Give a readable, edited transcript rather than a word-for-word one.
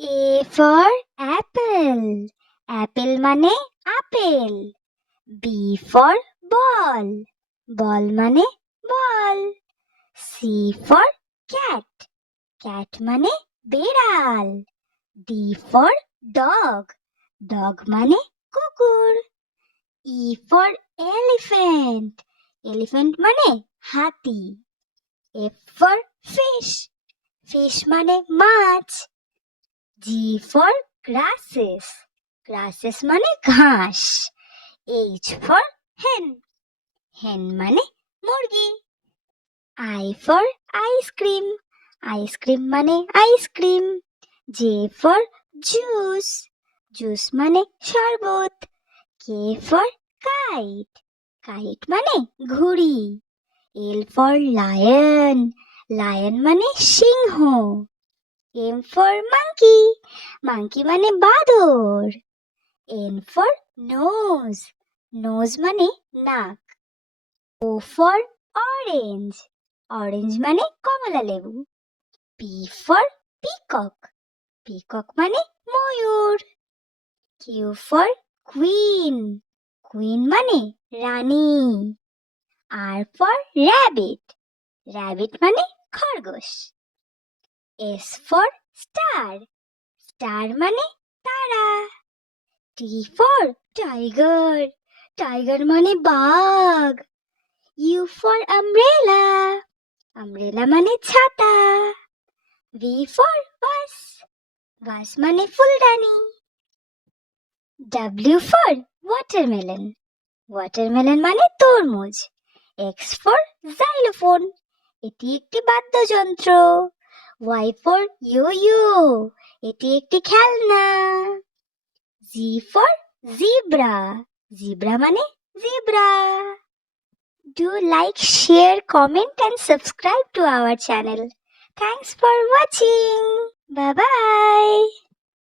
A for apple. Apple মানে apple. B for ball. Ball মানে বল। C for cat. Cat মানে বেড়াল। D for dog. Dog মানে কুকুর। E for elephant. Elephant মানে হাতি। F for fish. Fish মানে মাছ। G for grasses. Grasses মানে ঘাস। H for hen. Hen মানে মুরগি। I for ice cream. Ice cream মানে ice cream. J for juice. Juice মানে শরবত। K for kite. Kite মানে ঘুড়ি। L for lion. Lion মানে সিংহ। M for monkey. Monkey মানে বাদর। N for nose. Nose মানে নাক। O for orange. Orange মানে কমলা লেবু। P for peacock. Peacock মানে ময়ূর। Q for queen. Queen মানে রানী। R for rabbit. Rabbit মানে খরগোশ। S for star. Star মানে তারা। T for tiger. Tiger মানে বাঘ। U for umbrella. Umbrella মানে ছাতা। V for vase. Vase মানে ফুলদানি। W for watermelon. Watermelon মানে তরমুজ। X for xylophone. এটি একটি বাদ্যযন্ত্র। Y for yo-yo. এটি একটি খেলনা। Z for zebra. Zebra মানে zebra. Do like, share, comment and subscribe to our channel. Thanks for watching. Bye bye.